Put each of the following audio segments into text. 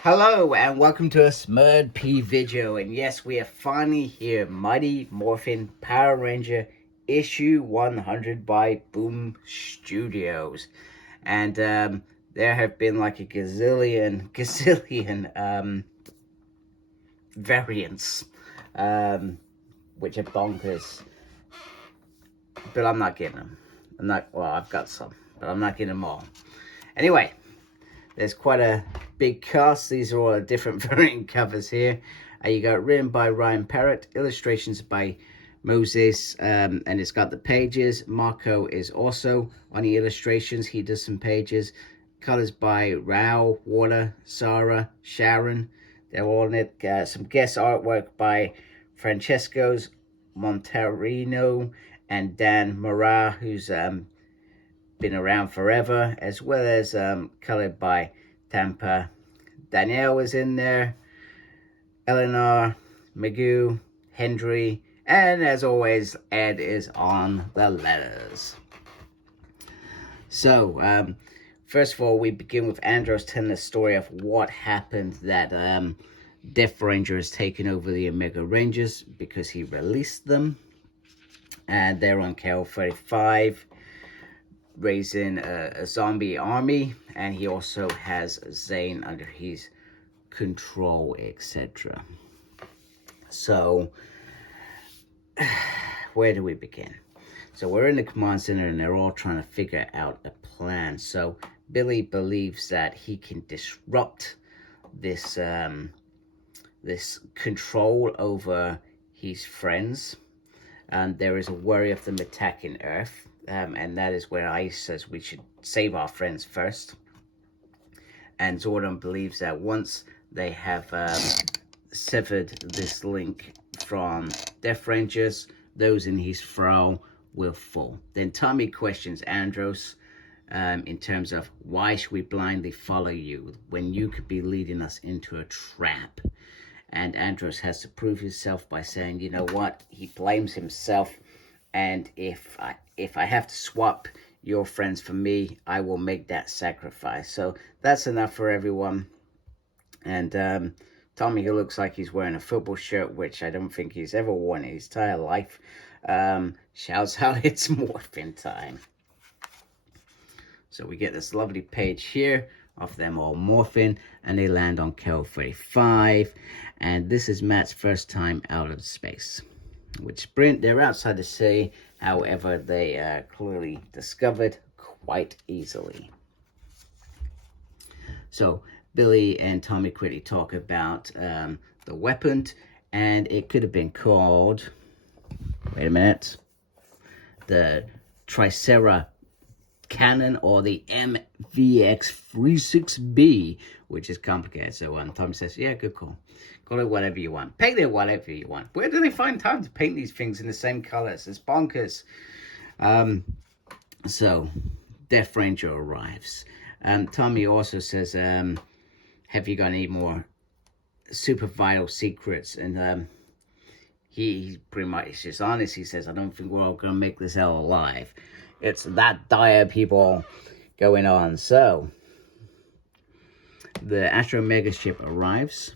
Hello and welcome to a Smurd P video, and yes, we are finally here. Mighty Morphin Power Ranger issue 100 by Boom Studios, and there have been like a gazillion variants, which are bonkers. But I'm not getting them. I've got some, but I'm not getting them all. Anyway. There's quite a big cast. These are all different variant covers here. You got written by Parrot, illustrations by Moses, and it's got the pages. Marco is also on the illustrations. He does some pages. Colors by Rao, Water, Sarah, Sharon. They're all in it. Some guest artwork by Francesco's Monterino and Dan Mara, who's been around forever, as well as colored by Tampa. Danielle is in there, Eleanor, Magoo, Hendry, and as always, Ed is on the letters. So, first of all, we begin with Andros telling the story of what happened that Death Ranger has taken over the Omega Rangers because he released them, and they're on KL-35. Raising a zombie army, and he also has Zane under his control, etc. So, where do we begin? So we're in the command center, and they're all trying to figure out a plan. So Billy believes that he can disrupt this this control over his friends, and there is a worry of them attacking Earth. And that is where Ice says we should save our friends first. And Zord believes that once they have severed this link from Death Rangers, those in his thrall will fall. Then Tommy questions Andros in terms of, why should we blindly follow you when you could be leading us into a trap? And Andros has to prove himself by saying, you know what, he blames himself. And if I have to swap your friends for me, I will make that sacrifice. So that's enough for everyone. And Tommy, who looks like he's wearing a football shirt, which I don't think he's ever worn in his entire life, shouts out it's Morphin time. So we get this lovely page here of them all morphing, and they land on KL-35. And this is Matt's first time out of space. Which Brent, they're outside the sea, however, they are clearly discovered quite easily. So Billy and Tommy quickly talk about the weapon, and it could have been called, wait a minute, the Tricera Cannon or the MVX-36B, which is complicated. So Tommy says, yeah, good call. Call it whatever you want. Paint it whatever you want. Where do they find time to paint these things in the same colors? It's bonkers. So, Death Ranger arrives. Tommy also says, have you got any more super vital secrets? And he pretty much is honest. He says, I don't think we're all going to make this out alive. It's that dire, people, going on. So, the Astro Mega ship arrives.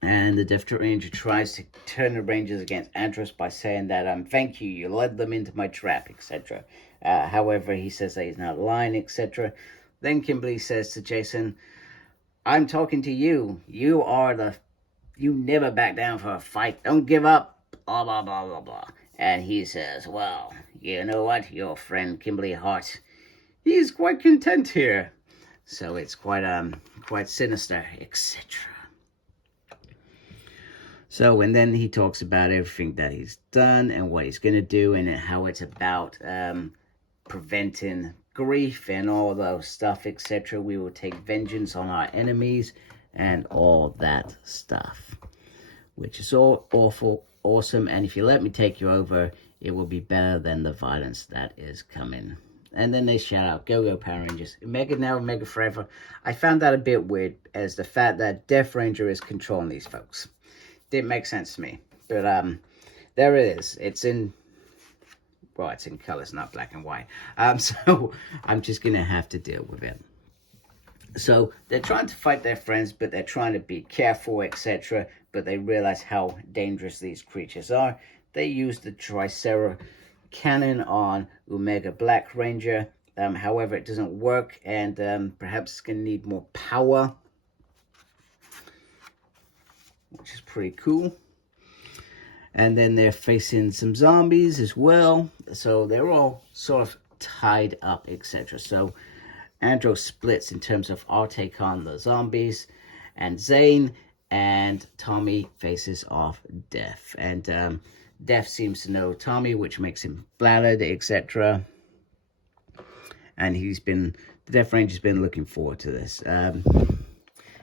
And the Death Ranger tries to turn the Rangers against Andros by saying that, thank you, you led them into my trap, etc. However, he says that he's not lying, etc. Then Kimberly says to Jason, I'm talking to you. You never back down for a fight. Don't give up, blah, blah, blah, blah, blah. And he says, well, you know what? Your friend Kimberly Hart, he's quite content here. So it's quite sinister, etc. So, and then he talks about everything that he's done and what he's going to do, and how it's about preventing grief and all those stuff, etc. We will take vengeance on our enemies and all that stuff, which is all awesome. And if you let me take you over, it will be better than the violence that is coming. And then they shout out, go, go, Power Rangers. Omega now, Omega forever. I found that a bit weird, as the fact that Death Ranger is controlling these folks. Didn't make sense to me. But there it is. It's in colors, not black and white. So I'm just going to have to deal with it. So they're trying to fight their friends, but they're trying to be careful, etc. But they realize how dangerous these creatures are. They use the Tricera cannon on Omega Black Ranger. However, it doesn't work, and perhaps it's going to need more power, which is pretty cool. And then they're facing some zombies as well. So they're all sort of tied up, etc. So Andro splits in terms of I'll take on the zombies, and Zane and Tommy faces off Death. And Death seems to know Tommy, which makes him flattered, etc. And the Death Ranger's been looking forward to this. And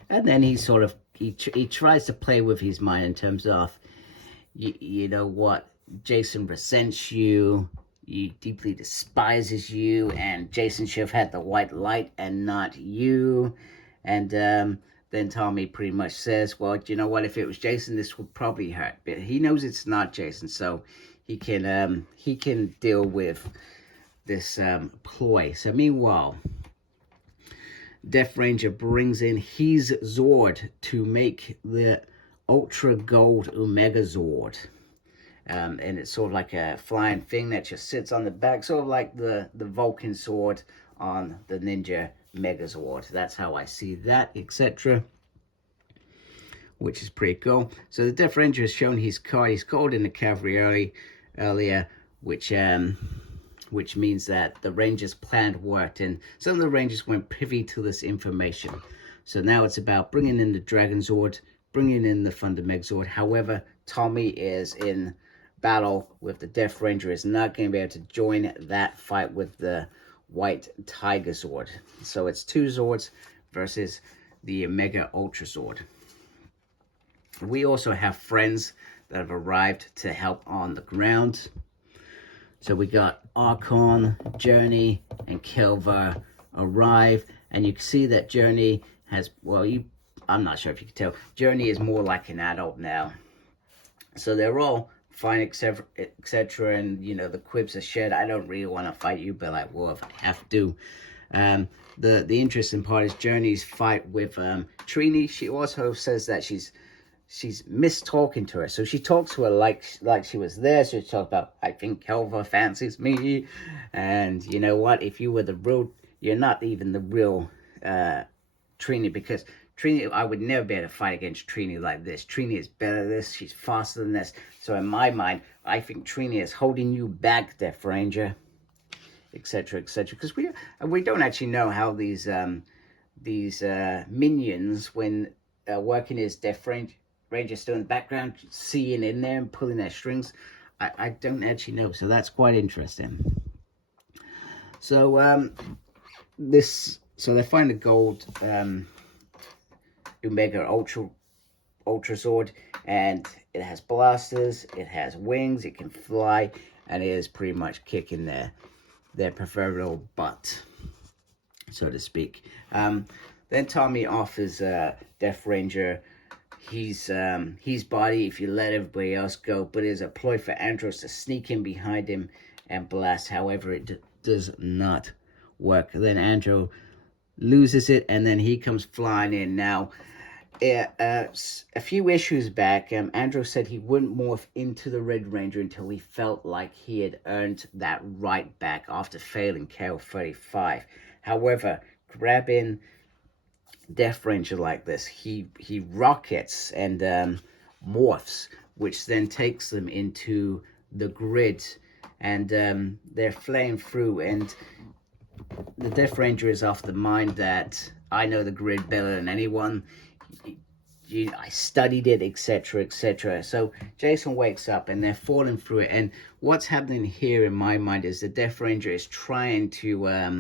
then he sort of, he tries to play with his mind in terms of, you know what, Jason resents you, he deeply despises you, and Jason should have had the white light and not you. And then Tommy pretty much says, well, you know what, if it was Jason, this would probably hurt. But he knows it's not Jason, so he can deal with this ploy. So meanwhile, Death Ranger brings in his Zord to make the Ultra Gold Omega Zord. And it's sort of like a flying thing that just sits on the back, sort of like the Vulcan sword on the Ninja Megazord. That's how I see that, etc. Which is pretty cool. So the Death Ranger has shown his card. He's called in the cavalry earlier, which means that the Rangers' plan worked, and some of the Rangers weren't privy to this information. So now it's about bringing in the Dragon Zord, bringing in the Thunder Megazord. However, Tommy is in battle with the Death Ranger, is not going to be able to join that fight with the White Tiger Zord. So it's two Zords versus the Mega Ultra Zord. We also have friends that have arrived to help on the ground. So we got Archon, Journey, and Kilver arrive, and you can see that Journey has, well, I'm not sure if you can tell, Journey is more like an adult now. So they're all fine, etc., and, you know, the quibs are shared. I don't really want to fight you, but I will if I have to. The interesting part is Journey's fight with Trini. She also says that she's missed talking to her. So she talks to her like she was there. So she talks about, I think Kelva fancies me. And you know what? If you were the real, you're not even the real Trini, because Trini, I would never be able to fight against Trini like this. Trini is better than this. She's faster than this. So in my mind, I think Trini is holding you back, Death Ranger, etc., etc. Because we don't actually know how these minions, when working as Death Ranger still in the background, seeing in there and pulling their strings, I don't actually know. So that's quite interesting. So they find the gold Omega Ultra Zord, and it has blasters, it has wings, it can fly, and it is pretty much kicking their proverbial butt, so to speak. Then Tommy offers Death Ranger his body if you let everybody else go, but it is a ploy for Andros to sneak in behind him and blast. However, it does not work. Then Andro loses it, and then he comes flying in. Now, a few issues back, Andro said he wouldn't morph into the Red Ranger until he felt like he had earned that right back after failing KO 35. However, grabbing Death Ranger like this, he rockets and morphs, which then takes them into the grid, and they're flying through, and the Death Ranger is off the mind that I know the grid better than anyone. I studied it, etc., etc. So Jason wakes up and they're falling through it, and what's happening here in my mind is the Death Ranger is trying to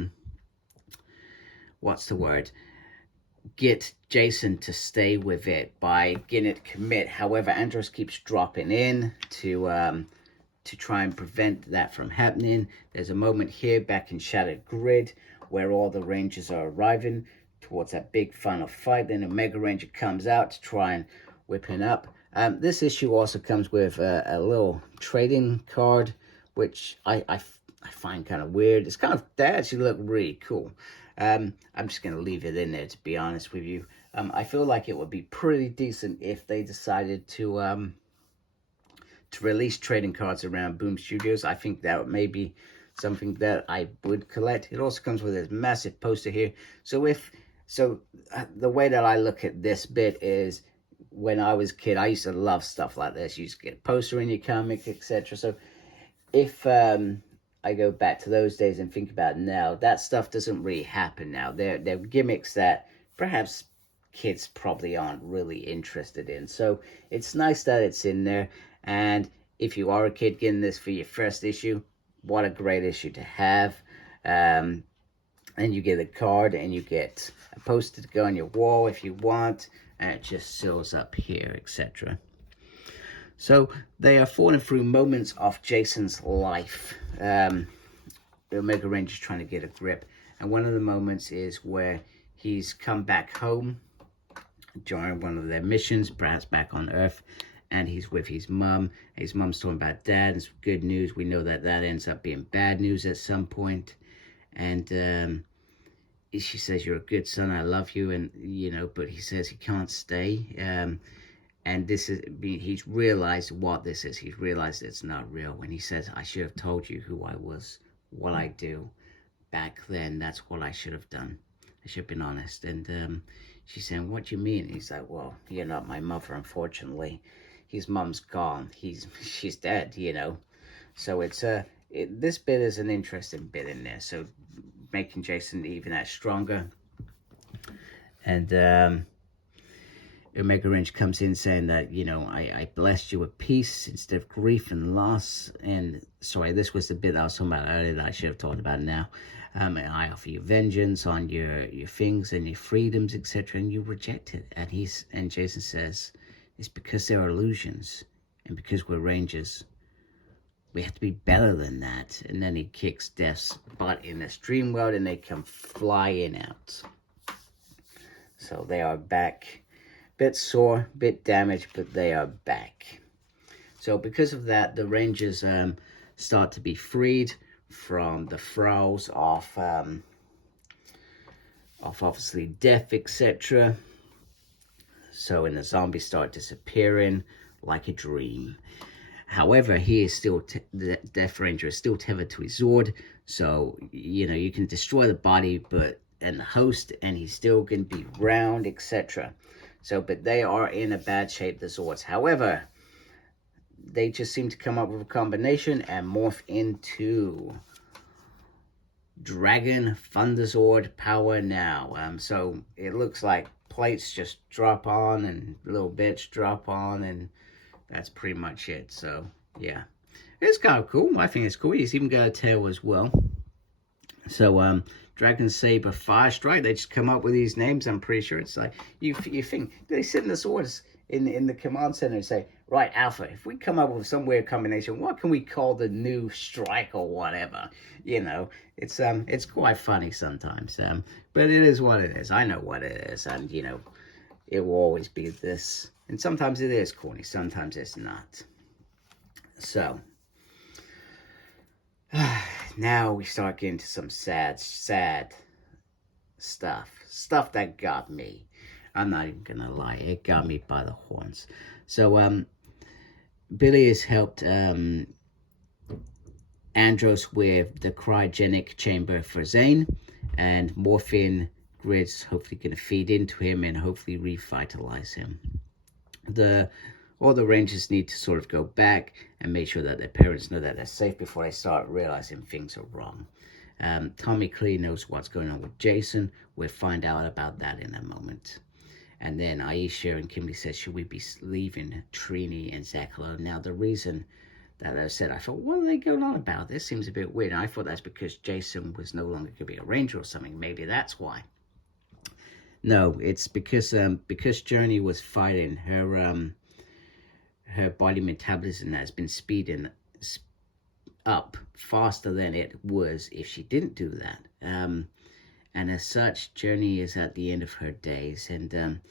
get Jason to stay with it by getting it to commit. However, Andros keeps dropping in to try and prevent that from happening. There's a moment here back in Shattered Grid where all the Rangers are arriving towards that big final fight. Then a Mega Ranger comes out to try and whip him up. This issue also comes with a little trading card, which I find kind of weird. It's kind of, they actually look really cool. I'm just going to leave it in there, to be honest with you. I feel like it would be pretty decent if they decided to release trading cards around Boom Studios. I think that may be something that I would collect. It also comes with this massive poster here. So the way that I look at this bit is, when I was a kid, I used to love stuff like this. You used to get a poster in your comic, etc. So if I go back to those days and think about it now, that stuff doesn't really happen now. They're gimmicks that perhaps kids probably aren't really interested in. So it's nice that it's in there. And if you are a kid getting this for your first issue, what a great issue to have. And you get a card, and you get a poster to go on your wall if you want, and it just seals up here, etc. So they are falling through moments of Jason's life. The Omega Ranger's trying to get a grip, and one of the moments is where he's come back home during one of their missions, perhaps back on Earth, and he's with his mum. His mum's talking about Dad, and it's good news. We know that that ends up being bad news at some point. And she says, "You're a good son, I love you," and but he says he can't stay. And this is, he's realized what this is. He's realized it's not real. When he says, "I should have told you who I was, what I do back then. That's what I should have done. I should have been honest." And she's saying, "What do you mean?" He's like, "Well, you're not my mother, unfortunately. His mum's gone. She's dead, So this bit is an interesting bit in there. So making Jason even that stronger. And Omega Range comes in saying that, I blessed you with peace instead of grief and loss. And sorry, this was the bit I was talking about earlier that I should have talked about now. And I offer you vengeance on your things and your freedoms, etc. And you reject it. And Jason says, it's because they're illusions, and because we're Rangers, we have to be better than that. And then he kicks Death's butt in this dream world, and they come flying out. So they are back. Bit sore, bit damaged, but they are back. So because of that, the Rangers start to be freed from the thralls of obviously death, etc. So, and the zombies start disappearing like a dream. However, he is still, the Death Ranger is still tethered to his Zord. So, you can destroy the body and the host, and he's still going to be round, etc. So, but they are in a bad shape, the Zords. However, they just seem to come up with a combination and morph into Dragon Thunder Zord power now. So it looks like plates just drop on and little bits drop on, and that's pretty much it. So yeah, it's kind of cool. I think it's cool. He's even got a tail as well. So Dragon, Saber, Fire Strike, they just come up with these names. I'm pretty sure it's like you think they sit in the swords in the command center and say, right, Alpha, if we come up with some weird combination, what can we call the new strike or whatever? It's quite funny sometimes. But it is what it is. I know what it is, and it will always be this. And sometimes it is corny, sometimes it's not. So now we start getting to some sad stuff that got me. I'm not even gonna lie, it got me by the horns. So Billy has helped Andros with the cryogenic chamber for Zane, and Morphin grids hopefully gonna feed into him and hopefully revitalize him. All the Rangers need to sort of go back and make sure that their parents know that they're safe before they start realizing things are wrong. Tommy clearly knows what's going on with Jason. We'll find out about that in a moment. And then Aisha and Kimberly said, should we be leaving Trini and Zach alone? Now, the reason that I said, I thought, what are they going on about? This seems a bit weird. And I thought that's because Jason was no longer going to be a Ranger or something. Maybe that's why. No, it's because Journey was fighting her body metabolism has been speeding up faster than it was if she didn't do that. And as such, Journey is at the end of her days, and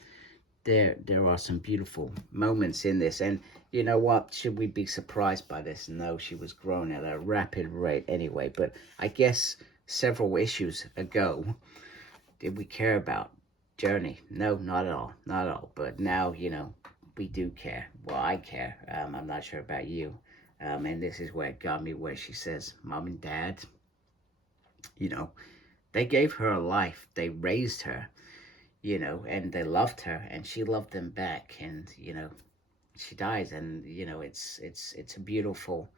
there are some beautiful moments in this. And you know what? Should we be surprised by this? No, she was growing at a rapid rate anyway. But I guess several issues ago, did we care about Journey? No, not at all, not at all. But now, we do care. Well, I care. I'm not sure about you. And this is where it got me, where she says, Mom and Dad, you know, they gave her a life. They raised her, and they loved her, and she loved them back. And, she dies, and, it's a beautiful,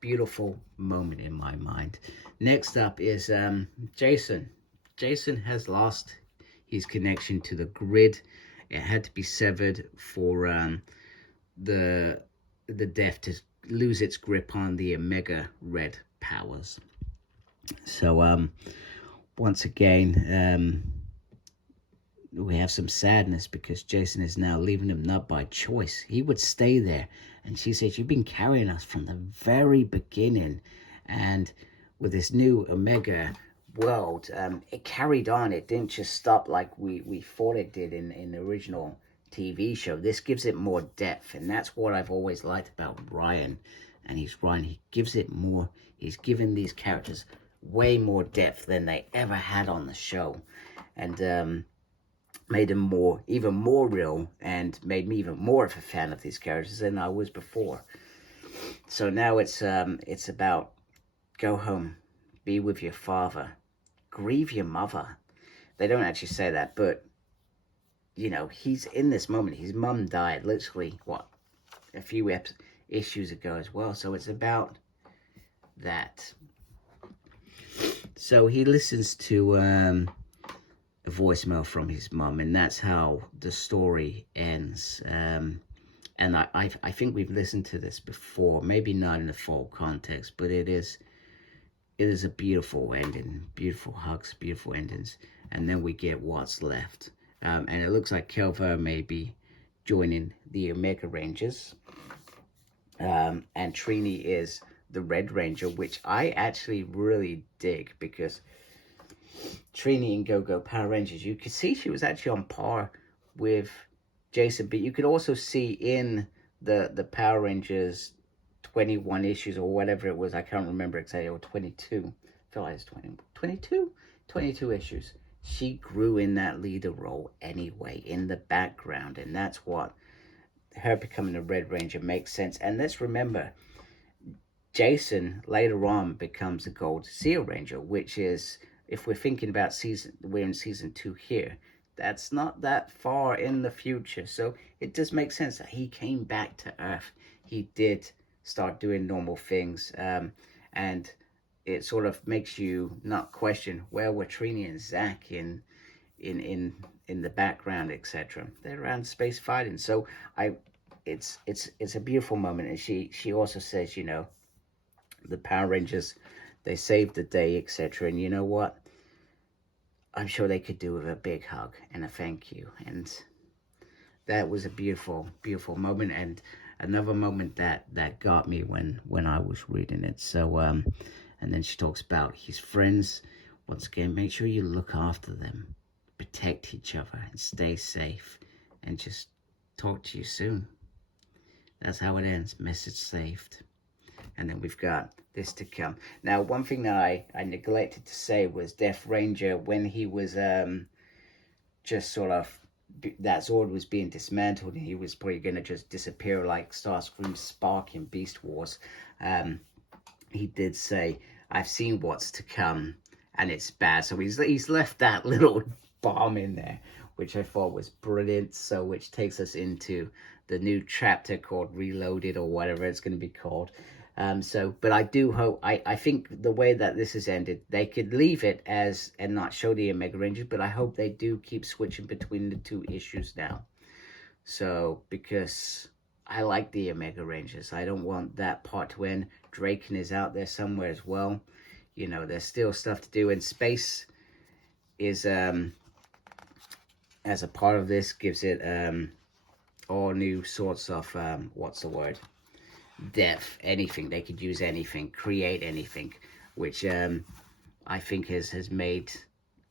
beautiful moment in my mind. Next up is Jason. Jason has lost his connection to the grid. It had to be severed for the death to lose its grip on the Omega Red powers. So once again, we have some sadness because Jason is now leaving him, not by choice. He would stay there. And she says, you've been carrying us from the very beginning. And with this new Omega world, it carried on. It didn't just stop like we thought it did in the original TV show. This gives it more depth. And that's what I've always liked about Ryan. And He gives it more. He's given these characters way more depth than they ever had on the show. And made them even more real, and made me even more of a fan of these characters than I was before. So now it's about go home, be with your father, grieve your mother. They don't actually say that, but he's in this moment. His mum died literally a few issues ago as well. So it's about that. So he listens to a voicemail from his mum, and that's how the story ends. And I think we've listened to this before, maybe not in the full context, but it is a beautiful ending, beautiful hugs, beautiful endings. And then we get what's left, and it looks like Kelva may be joining the Omega Rangers, and Trini is the Red Ranger, which I actually really dig, because Trini and Go-Go Power Rangers, you could see she was actually on par with Jason, but you could also see in the Power Rangers 21 issues or whatever it was, I can't remember exactly, or 22, I feel like it's 22 issues. She grew in that leader role anyway, in the background, and that's what her becoming a Red Ranger makes sense. And let's remember, Jason later on becomes a Gold Seal Ranger, which is, if we're thinking about we're in season 2 here, that's not that far in the future. So it does make sense that he came back to Earth. He did start doing normal things, and it sort of makes you not question where were Trini and Zach in the background, etc. They're around space fighting. So it's a beautiful moment. And she also says, the Power Rangers, they saved the day, etc. And you know what? I'm sure they could do with a big hug and a thank you. And that was a beautiful, beautiful moment, and another moment that got me when I was reading it. So, and then she talks about his friends. Once again, make sure you look after them, protect each other, and stay safe. And just talk to you soon. That's how it ends. Message saved. And then we've got this to come. Now, one thing that I neglected to say was Death Ranger, when he was just sort of, that Zord was being dismantled and he was probably going to just disappear like Starscream's Spark in Beast Wars. He did say, I've seen what's to come and it's bad. So he's left that little bomb in there, which I thought was brilliant. So which takes us into the new chapter called Reloaded, or whatever it's going to be called. But I do hope, I think the way that this has ended, they could leave it as, and not show the Omega Rangers, but I hope they do keep switching between the 2 issues now. So, because I like the Omega Rangers, I don't want that part to end. Draken is out there somewhere as well. There's still stuff to do, and space is, as a part of this, gives it, all new sorts of, what's the word? Depth, anything. They could use anything, create anything, which I think has made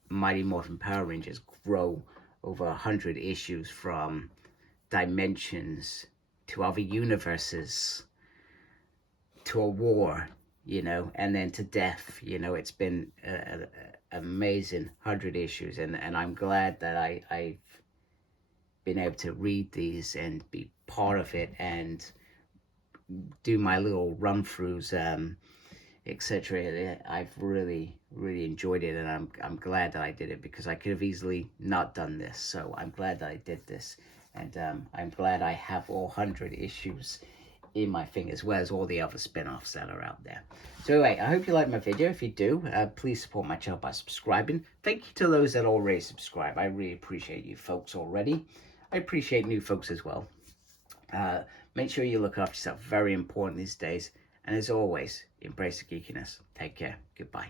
Mighty Morphin Power Rangers grow over 100 issues, from dimensions to other universes to a war, and then to death. It's been amazing 100 issues, and I'm glad that I've been able to read these and be part of it and do my little run-throughs, etc. I've really enjoyed it, and I'm glad that I did it, because I could have easily not done this. So I'm glad that I did this, and I'm glad I have all 100 issues in my thing, as well as all the other spin-offs that are out there. So anyway, I hope you liked my video. If you do, please support my channel by subscribing. Thank you to those that already subscribe. I really appreciate you folks already. I appreciate new folks as well. Make sure you look after yourself. Very important these days. And as always, embrace the geekiness. Take care. Goodbye.